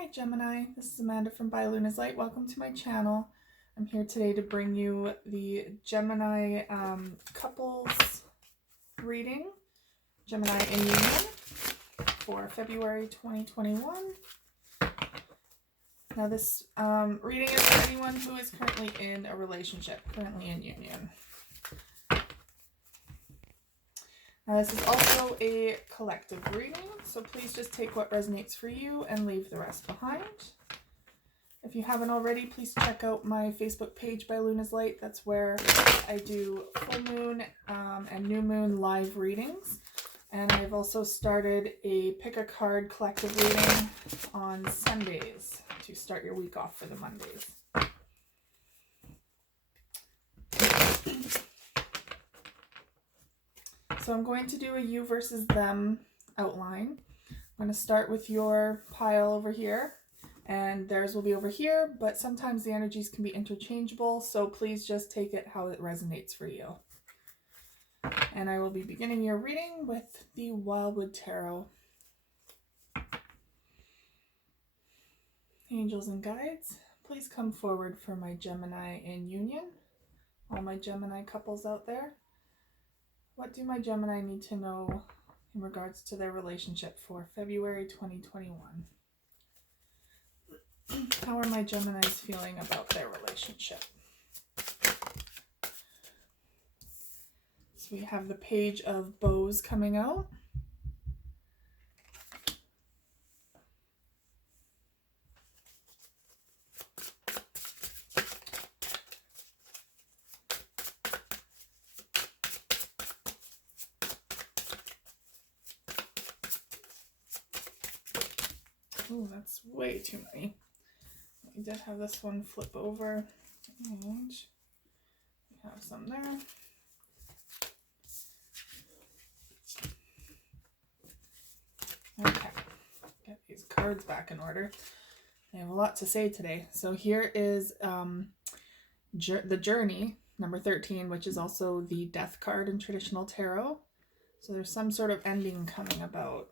Hi Gemini, this is Amanda from By Luna's Light. Welcome to my channel. I'm here today to bring you the Gemini couples reading, Gemini in Union for February 2021. Now this reading is for anyone who is currently in a relationship, currently in union. Now this is also a collective reading, so please just take what resonates for you and leave the rest behind. If you haven't already, please check out my Facebook page By Luna's Light. That's where I do full moon and new moon live readings. And I've also started a pick a card collective reading on Sundays to start your week off for the Mondays. So I'm going to do a you versus them outline. I'm going to start with your pile over here, and theirs will be over here, but sometimes the energies can be interchangeable, so please just take it how it resonates for you. And I will be beginning your reading with the Wildwood Tarot. Angels and guides, please come forward for my Gemini in union. All my Gemini couples out there. What do my Gemini need to know in regards to their relationship for February 2021? How are my Geminis feeling about their relationship? So we have the Page of Bows coming out. Oh, that's way too many. We did have this one flip over, and we have some there. Okay, get these cards back in order. I have a lot to say today. So here is the Journey, number 13, which is also the Death card in traditional tarot. So there's some sort of ending coming about.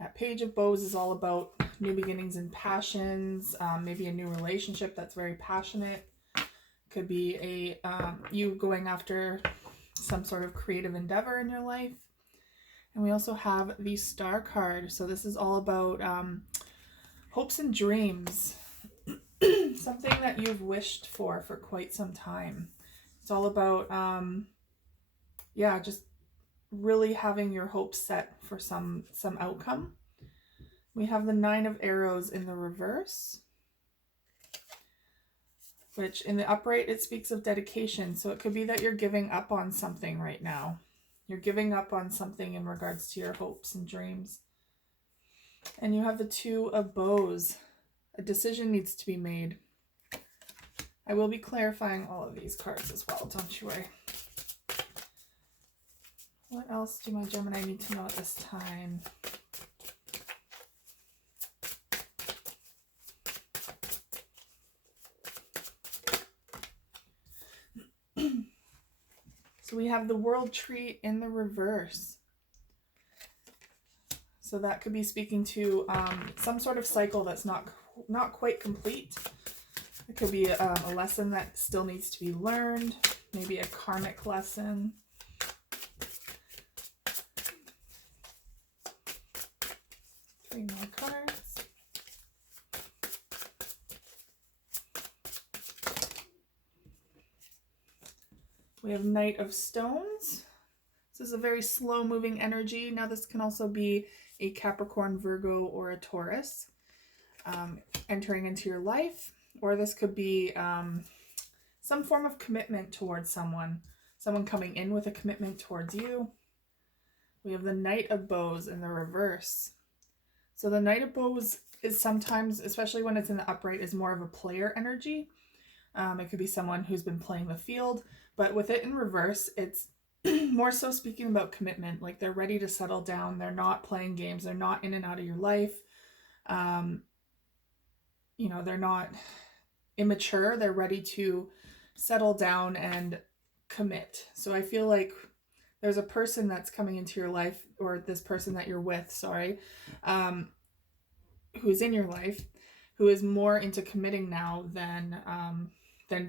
That Page of Bows is all about new beginnings and passions, maybe a new relationship that's very passionate. Could be you going after some sort of creative endeavor in your life. And we also have the Star card. So this is all about hopes and dreams. Something that you've wished for quite some time. It's all about, just really having your hopes set for some outcome. We have the Nine of Arrows in the reverse, which in the upright, it speaks of dedication. So it could be that you're giving up on something right now. You're giving up on something in regards to your hopes and dreams. And you have the Two of Bows. A decision needs to be made. I will be clarifying all of these cards as well, don't you worry. What else do my Gemini need to know at this time? So we have the World Tree in the reverse. So that could be speaking to some sort of cycle that's not quite complete. It could be a lesson that still needs to be learned, maybe a karmic lesson. Three more cards. We have Knight of Stones. This is a very slow moving energy. Now this can also be a Capricorn, Virgo, or a Taurus entering into your life. Or this could be some form of commitment towards someone coming in with a commitment towards you. We have the Knight of Bows in the reverse. So the Knight of Bows is sometimes, especially when it's in the upright, is more of a player energy. It could be someone who's been playing the field, but with it in reverse, it's more so speaking about commitment. Like they're ready to settle down. They're not playing games. They're not in and out of your life. They're not immature. They're ready to settle down and commit. So I feel like there's a person that's coming into your life, or this person that you're with, sorry, who's in your life, who is more into committing now than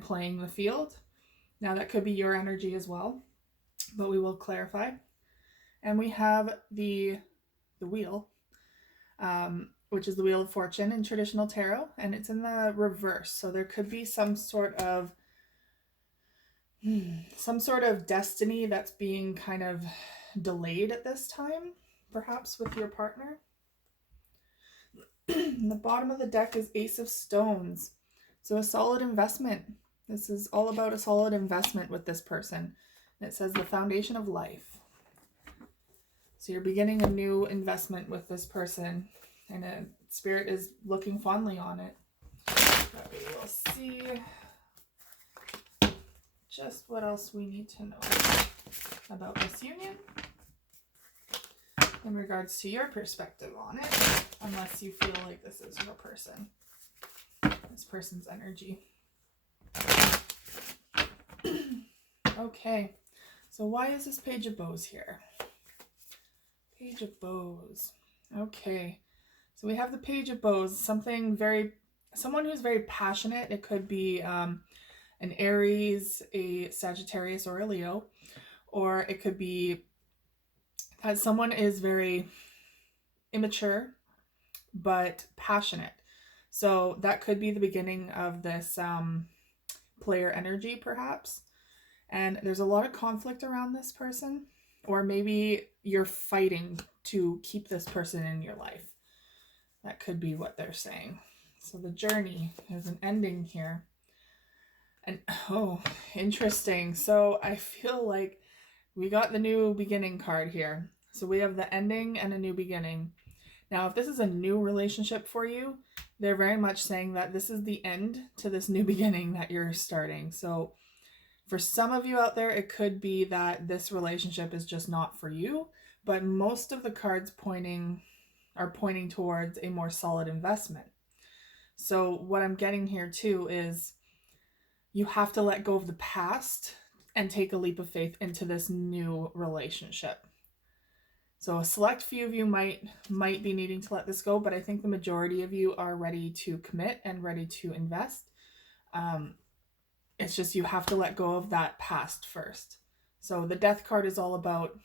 playing the field. Now that could be your energy as well, but we will clarify. And we have the wheel, which is the Wheel of Fortune in traditional tarot, and it's in the reverse. So there could be some sort of destiny that's being kind of delayed at this time, perhaps with your partner. The bottom of the deck is Ace of Stones. So a solid investment. This is all about a solid investment with this person. And it says the foundation of life. So you're beginning a new investment with this person, and a spirit is looking fondly on it. But we will see just what else we need to know about this union in regards to your perspective on it, unless you feel like this is your person, this person's energy. Okay, so why is this Page of Bows here? Page of Bows. Okay, so we have the Page of Bows, someone who's very passionate. It could be an Aries, a Sagittarius, or a Leo, or it could be that someone is very immature but passionate. So that could be the beginning of this player energy, perhaps. And there's a lot of conflict around this person, or maybe you're fighting to keep this person in your life. That could be what they're saying. So the journey, there's an ending here. And oh, interesting. So I feel like we got the new beginning card here. So we have the ending and a new beginning. Now, if this is a new relationship for you, they're very much saying that this is the end to this new beginning that you're starting. So for some of you out there, it could be that this relationship is just not for you, but most of the cards are pointing towards a more solid investment. So what I'm getting here too is you have to let go of the past and take a leap of faith into this new relationship. So a select few of you might be needing to let this go, but I think the majority of you are ready to commit and ready to invest. It's just you have to let go of that past first. So the Death card is all about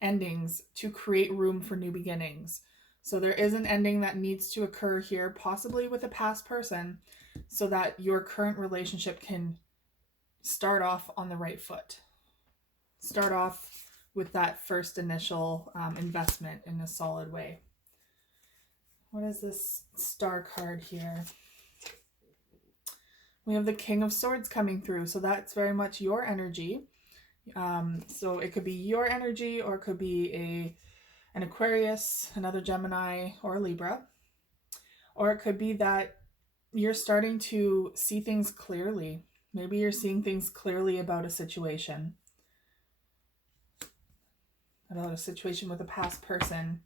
endings to create room for new beginnings. So there is an ending that needs to occur here, possibly with a past person, so that your current relationship can start off on the right foot. Start off with that first initial investment in a solid way. What is this Star card here? We have the King of Swords coming through, so that's very much your energy. So it could be your energy, or it could be an Aquarius, another Gemini, or a Libra. Or it could be that you're starting to see things clearly. Maybe you're seeing things clearly about a situation. About a situation with a past person.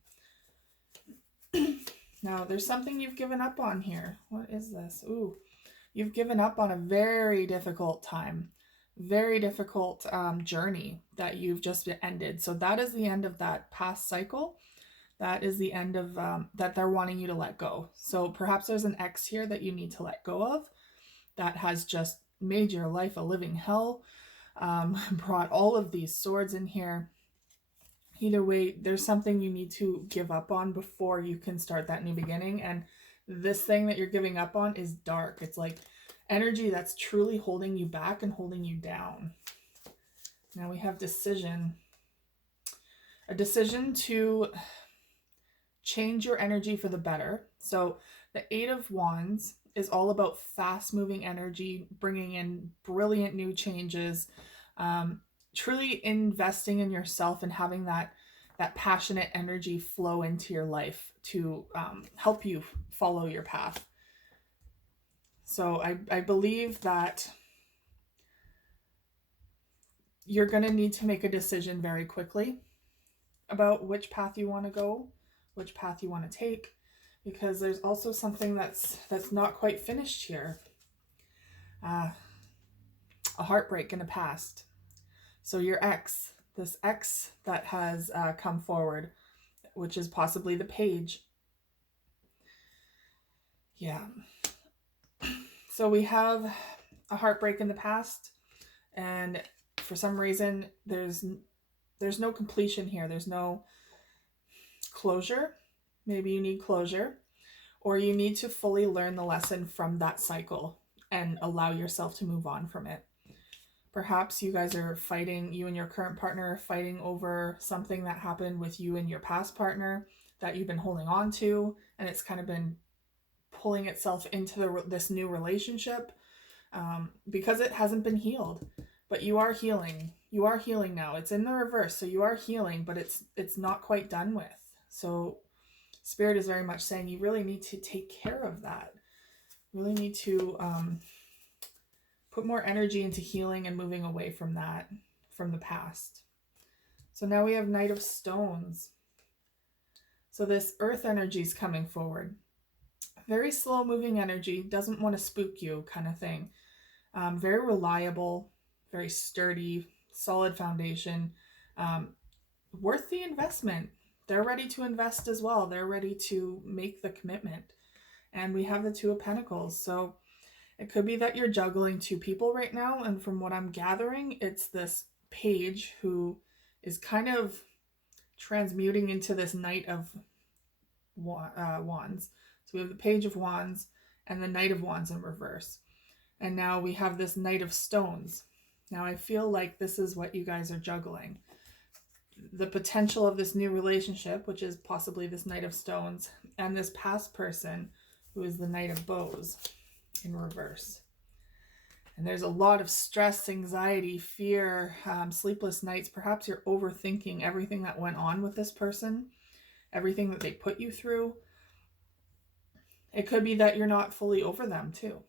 Now, there's something you've given up on here. What is this? Ooh, you've given up on a very difficult time. Very difficult journey that you've just ended. So that is the end of that past cycle. That is the end of that they're wanting you to let go. So perhaps there's an ex here that you need to let go of that has just made your life a living hell. Brought all of these swords in here. Either way, there's something you need to give up on before you can start that new beginning. And this thing that you're giving up on is dark. It's like energy that's truly holding you back and holding you down. Now we have decision. A decision to change your energy for the better. So the Eight of Wands is all about fast moving energy, bringing in brilliant new changes, truly investing in yourself and having that passionate energy flow into your life to help you follow your path. So I believe that you're going to need to make a decision very quickly about which path you want to go, which path you want to take, because there's also something that's not quite finished here. A heartbreak in the past. So your ex, this ex that has come forward, which is possibly the Page. Yeah. So we have a heartbreak in the past, and for some reason there's no completion here. There's no closure. Maybe you need closure, or you need to fully learn the lesson from that cycle and allow yourself to move on from it. Perhaps you guys are fighting, you and your current partner are fighting over something that happened with you and your past partner that you've been holding on to, and it's kind of been pulling itself into this new relationship because it hasn't been healed. But you are healing. You are healing now. It's in the reverse, so you are healing, but it's not quite done with. So Spirit is very much saying you really need to take care of that. You really need to put more energy into healing and moving away from that, from the past. So now we have Knight of Stones. So this earth energy is coming forward. Very slow moving energy, doesn't want to spook you kind of thing. Very reliable, very sturdy, solid foundation, worth the investment. They're ready to invest as well. They're ready to make the commitment. And we have the Two of Pentacles. So it could be that you're juggling two people right now. And from what I'm gathering, it's this page who is kind of transmuting into this Knight of Wands. So we have the Page of Wands and the Knight of Wands in reverse. And now we have this Knight of Stones. Now I feel like this is what you guys are juggling. The potential of this new relationship, which is possibly this Knight of Stones, and this past person who is the Knight of Bows in reverse. And there's a lot of stress, anxiety, fear, sleepless nights. Perhaps you're overthinking everything that went on with this person, everything that they put you through. It could be that you're not fully over them too.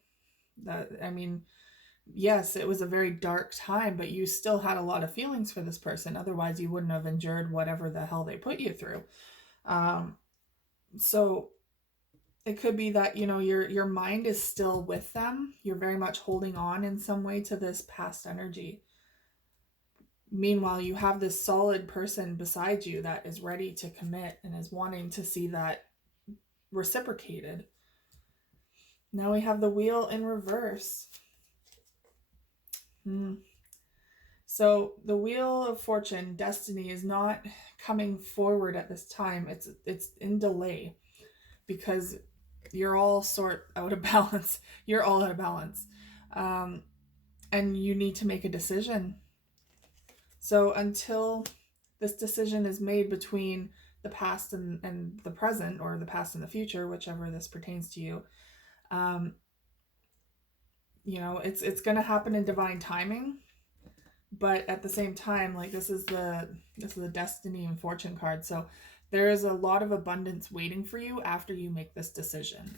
Yes, it was a very dark time, but you still had a lot of feelings for this person. Otherwise, you wouldn't have endured whatever the hell they put you through. So it could be that, your mind is still with them. You're very much holding on in some way to this past energy. Meanwhile, you have this solid person beside you that is ready to commit and is wanting to see that reciprocated. Now we have the Wheel in reverse. So the Wheel of Fortune, destiny, is not coming forward at this time. It's in delay because you're all out of balance. You're all out of balance. And you need to make a decision. So until this decision is made between the past and the present, or the past and the future, whichever this pertains to you, it's going to happen in divine timing. But at the same time, like this is the destiny and fortune card. So there is a lot of abundance waiting for you after you make this decision.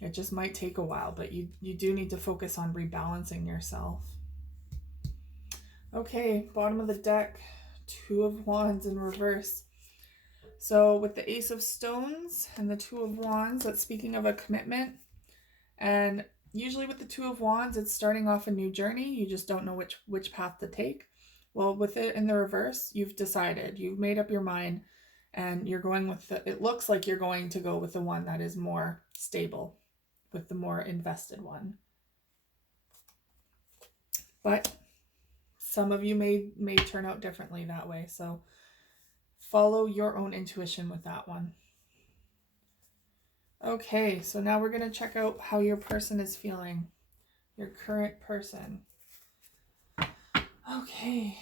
It just might take a while, but you do need to focus on rebalancing yourself. Okay, bottom of the deck, Two of Wands in reverse. So with the Ace of Stones and the Two of Wands, that's speaking of a commitment. And usually with the Two of Wands, it's starting off a new journey. You just don't know which path to take. Well, with it in the reverse, you've decided, you've made up your mind, and you're going with it looks like you're going to go with the one that is more stable, with the more invested one. But some of you may turn out differently that way. So follow your own intuition with that one. Okay, so now we're going to check out how your person is feeling. Your current person. Okay.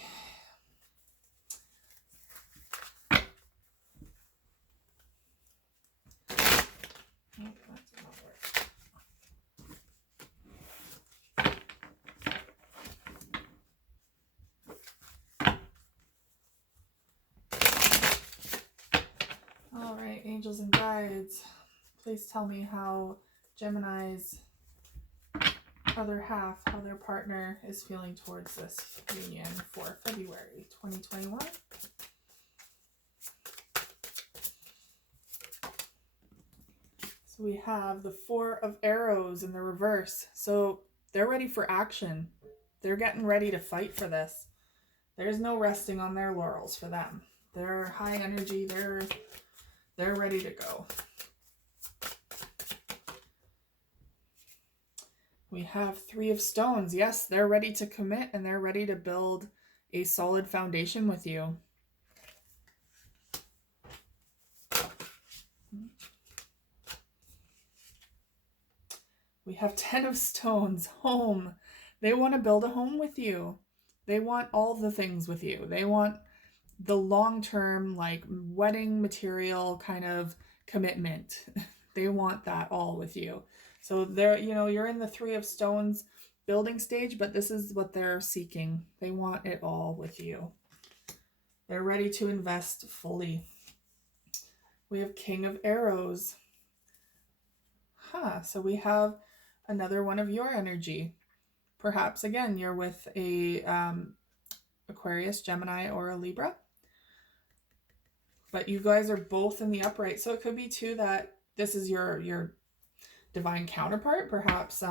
All right, angels and guides, please tell me how Gemini's other half, how their partner is feeling towards this union for February 2021. So we have the Four of Arrows in the reverse. So they're ready for action. They're getting ready to fight for this. There's no resting on their laurels for them. They're high energy. They're ready to go. We have Three of Stones. Yes, they're ready to commit and they're ready to build a solid foundation with you. We have Ten of Stones, home. They want to build a home with you. They want all the things with you. They want the long-term, like, wedding material kind of commitment. They want that all with you. So they're, you know, you're in the Three of Stones building stage, but this is what they're seeking. They want it all with you. They're ready to invest fully. We have King of Arrows. So we have another one of your energy. Perhaps, again, you're with a Aquarius, Gemini, or a Libra. But you guys are both in the upright. So it could be, too, that this is your divine counterpart. Perhaps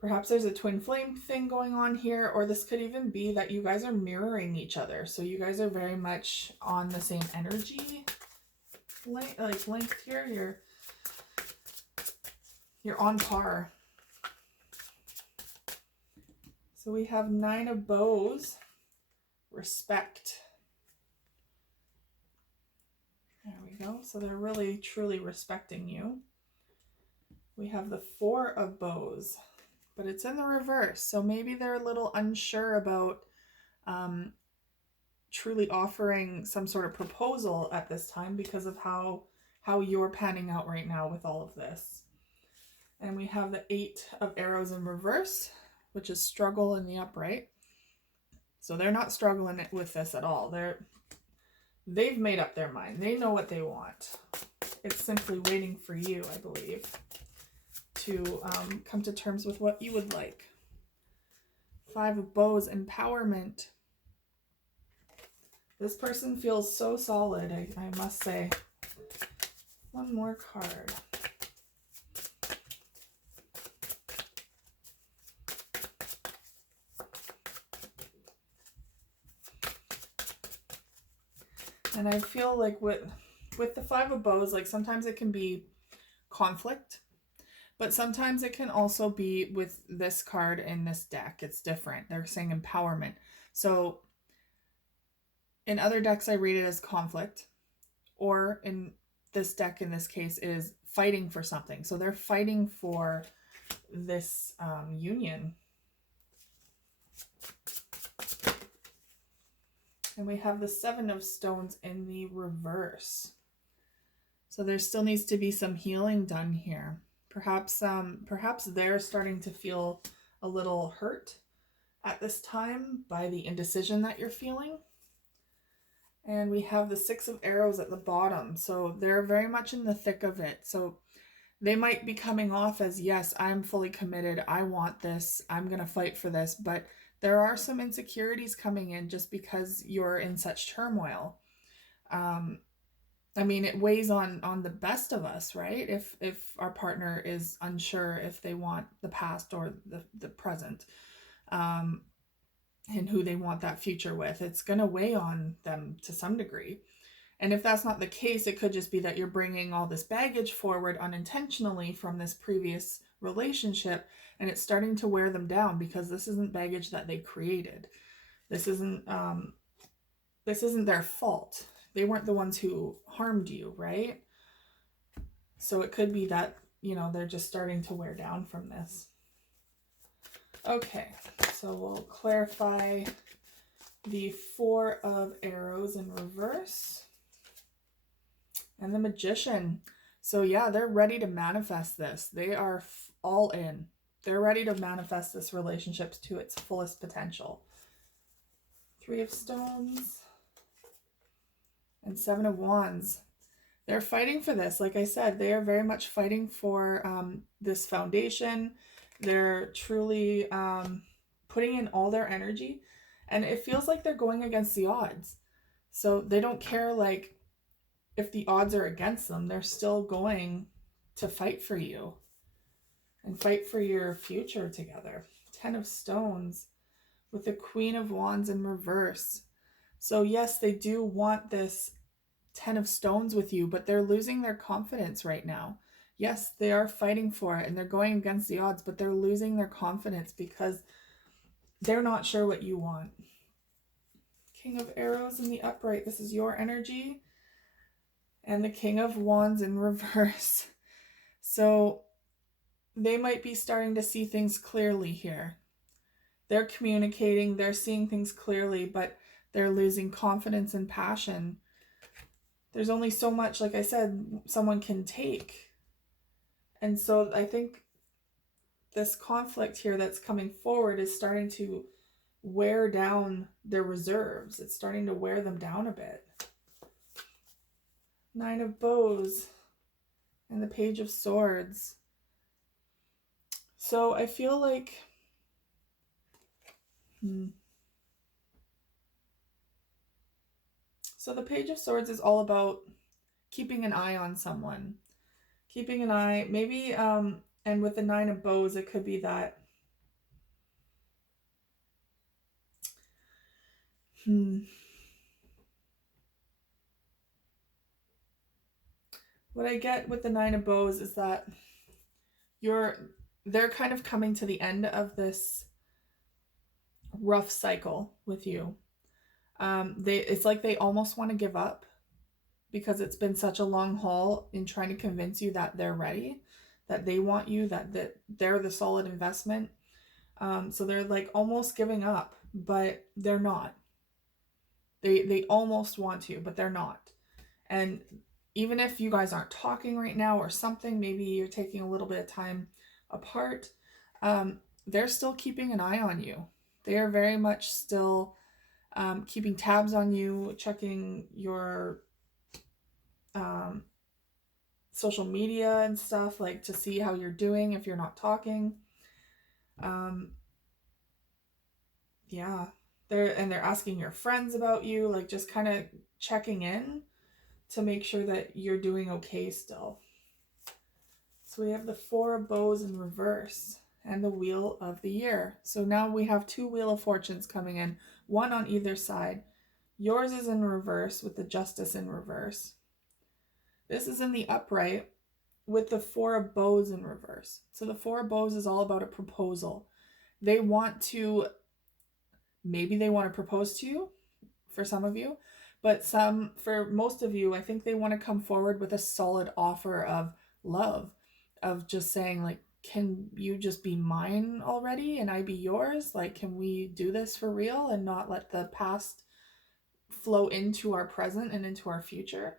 perhaps there's a twin flame thing going on here. Or this could even be that you guys are mirroring each other. So you guys are very much on the same energy length here. You're on par. So we have Nine of Bows, respect. There we go. So they're really, truly respecting you. We have the Four of Bows, but it's in the reverse. So maybe they're a little unsure about truly offering some sort of proposal at this time because of how you're panning out right now with all of this. And we have the Eight of Arrows in reverse, which is struggle in the upright. So they're not struggling with this at all. They've made up their mind. They know what they want. It's simply waiting for you, I believe, to come to terms with what you would like. Five of Bows, empowerment. This person feels so solid, I must say. One more card. And I feel like with the Five of Bows, like sometimes it can be conflict, but sometimes it can also be with this card in this deck. It's different. They're saying empowerment. So in other decks, I read it as conflict, or in this deck, in this case, is fighting for something. So they're fighting for this union. And we have the Seven of Stones in the reverse. So there still needs to be some healing done here. Perhaps they're starting to feel a little hurt at this time by the indecision that you're feeling. And we have the Six of Arrows at the bottom. So they're very much in the thick of it. So they might be coming off as, yes, I'm fully committed. I want this. I'm going to fight for this. But there are some insecurities coming in just because you're in such turmoil. I mean, it weighs on the best of us, right? If our partner is unsure if they want the past or the present, and who they want that future with, it's going to weigh on them to some degree. And if that's not the case, it could just be that you're bringing all this baggage forward unintentionally from this previous relationship, and it's starting to wear them down because this isn't baggage that they created. This isn't their fault. They weren't the ones who harmed you, right? So it could be that, you know, they're just starting to wear down from this. Okay, so we'll clarify the Four of Arrows in reverse. And the Magician. So yeah, they're ready to manifest this. They are all in. They're ready to manifest this relationship to its fullest potential. Three of Stones. And Seven of Wands. They're fighting for this. Like I said, they are very much fighting for this foundation. They're truly putting in all their energy. And it feels like they're going against the odds. So they don't care, like, if the odds are against them. They're still going to fight for you. And fight for your future together. Ten of Stones with the Queen of Wands in reverse. So yes, they do want this Ten of Stones with you, but they're losing their confidence right now. Yes, they are fighting for it and they're going against the odds, but they're losing their confidence because they're not sure what you want. King of Arrows in the upright. This is your energy. And the King of Wands in reverse. So they might be starting to see things clearly here. They're communicating, they're seeing things clearly, but they're losing confidence and passion. There's only so much, like I said, someone can take. And so I think this conflict here that's coming forward is starting to wear down their reserves. It's starting to wear them down a bit. Nine of Bows and the Page of Swords. So I feel like so the Page of Swords is all about keeping an eye on someone. Keeping an eye, maybe, and with the Nine of Bows, it could be that what I get with the Nine of Bows is that they're kind of coming to the end of this rough cycle with you. It's like they almost want to give up because it's been such a long haul in trying to convince you that they're ready, that they want you, that they're the solid investment. So they're like almost giving up, but they're not. They almost want to, but they're not. And even if you guys aren't talking right now or something, maybe you're taking a little bit of time apart, they're still keeping an eye on you. They are very much still keeping tabs on you, checking your social media and stuff, like to see how you're doing if you're not talking. Yeah, they're asking your friends about you, like just kind of checking in to make sure that you're doing okay still. So we have the Four of Bows in reverse and the Wheel of the Year. So now we have two Wheel of Fortunes coming in, one on either side. Yours is in reverse with the Justice in reverse. This is in the upright with the Four of Bows in reverse. So the Four of Bows is all about a proposal. Maybe they want to propose to you, for some of you, but for most of you, I think they want to come forward with a solid offer of love, of just saying like, can you just be mine already and I be yours? Like, can we do this for real and not let the past flow into our present and into our future?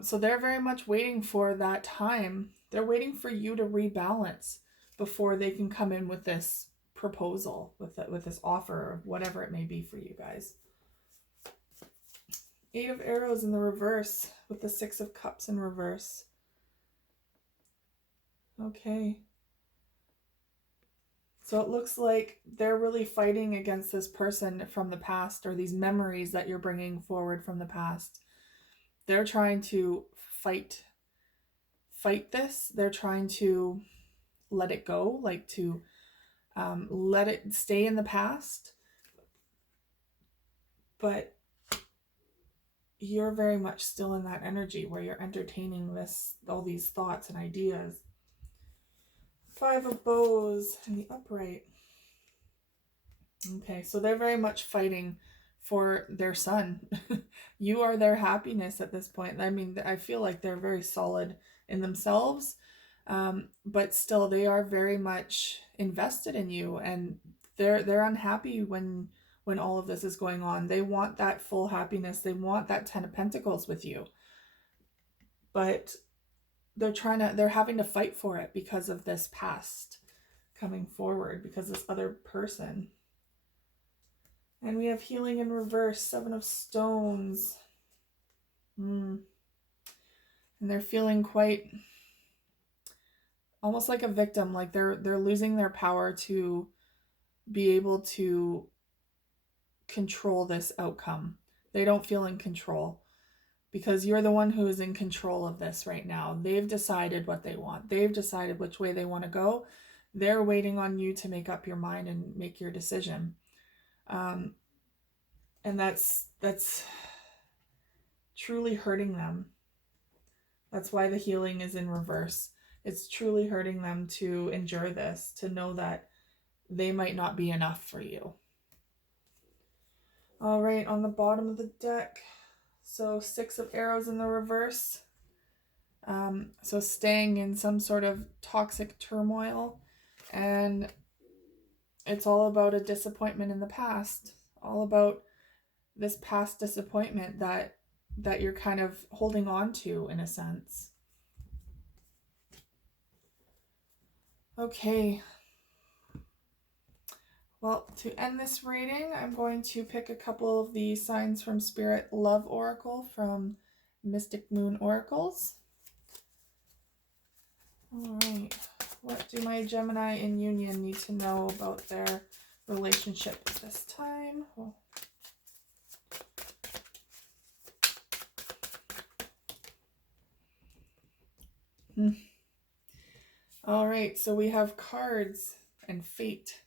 So they're very much waiting for that time. They're waiting for you to rebalance before they can come in with this proposal, with this offer, whatever it may be for you guys. Eight of Arrows in the reverse with the Six of Cups in reverse. Okay. So it looks like they're really fighting against this person from the past, or these memories that you're bringing forward from the past. They're trying to fight this. They're trying to let it go, like to let it stay in the past. But you're very much still in that energy where you're entertaining all these thoughts and ideas. Five of Bows in the upright. Okay, so they're very much fighting for their son. You are their happiness at this point. I mean, I feel like they're very solid in themselves, but still they are very much invested in you, and they're unhappy when all of this is going on. They want that full happiness. They want that Ten of Pentacles with you, but they're having to fight for it because of this past coming forward, because this other person. And we have Healing in reverse, Seven of Stones. And they're feeling quite almost like a victim, like they're losing their power to be able to control this outcome. They don't feel in control because you're the one who is in control of this right now. They've decided what they want. They've decided which way they want to go. They're waiting on you to make up your mind and make your decision. And that's truly hurting them. That's why the healing is in reverse. It's truly hurting them to endure this, to know that they might not be enough for you. All right, on the bottom of the deck, so 6 of arrows in the reverse. So staying in some sort of toxic turmoil, and it's all about a disappointment in the past, all about this past disappointment that you're kind of holding on to in a sense. Okay. Well, to end this reading, I'm going to pick a couple of the signs from Spirit Love Oracle from Mystic Moon Oracles. All right. What do my Gemini in union need to know about their relationship at this time? Oh. All right, so we have cards and fate.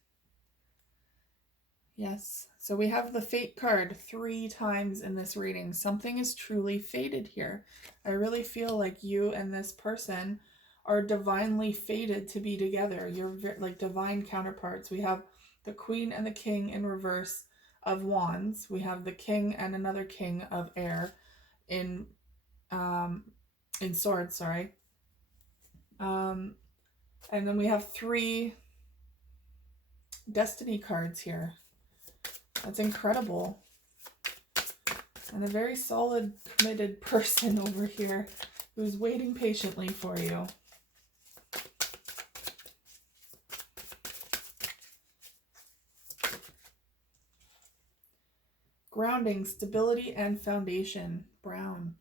Yes, so we have the fate card 3 times in this reading. Something is truly fated here. I really feel like you and this person are divinely fated to be together. You're like divine counterparts. We have the Queen and the King in reverse of Wands. We have the King and another King of Air in Swords, sorry. And then we have 3 Destiny cards here. That's incredible. And a very solid, committed person over here who's waiting patiently for you. Grounding, stability, and foundation. Brown.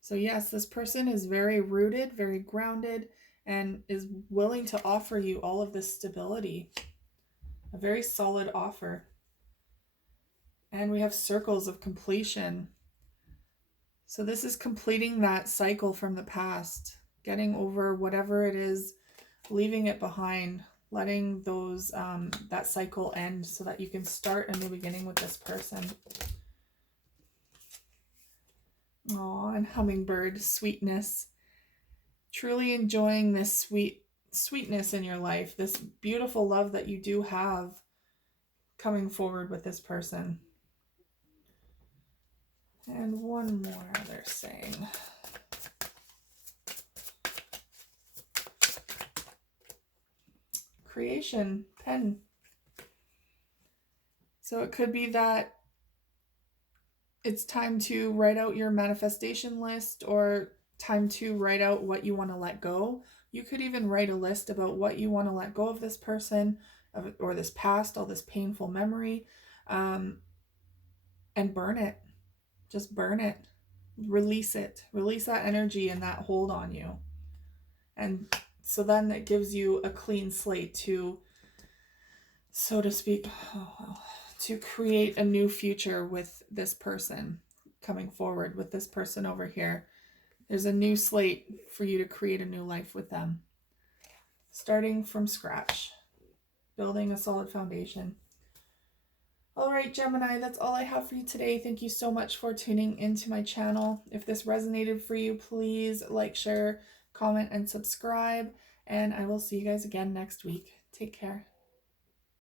So yes, this person is very rooted, very grounded, and is willing to offer you all of this stability. A very solid offer. And we have circles of completion. So this is completing that cycle from the past, getting over whatever it is, leaving it behind, letting those that cycle end so that you can start a new beginning with this person. Aw, and hummingbird, sweetness. Truly enjoying this sweetness in your life, this beautiful love that you do have coming forward with this person. And one more they're saying. Creation, pen. So it could be that it's time to write out your manifestation list, or time to write out what you want to let go. You could even write a list about what you want to let go of this person, or this past, all this painful memory, and burn it. Just burn it. Release it. Release that energy and that hold on you. And so then it gives you a clean slate to, so to speak, to create a new future with this person coming forward, with this person over here. There's a new slate for you to create a new life with them. Starting from scratch. Building a solid foundation. All right, Gemini, that's all I have for you today. Thank you so much for tuning into my channel. If this resonated for you, please like, share, comment, and subscribe. And I will see you guys again next week. Take care.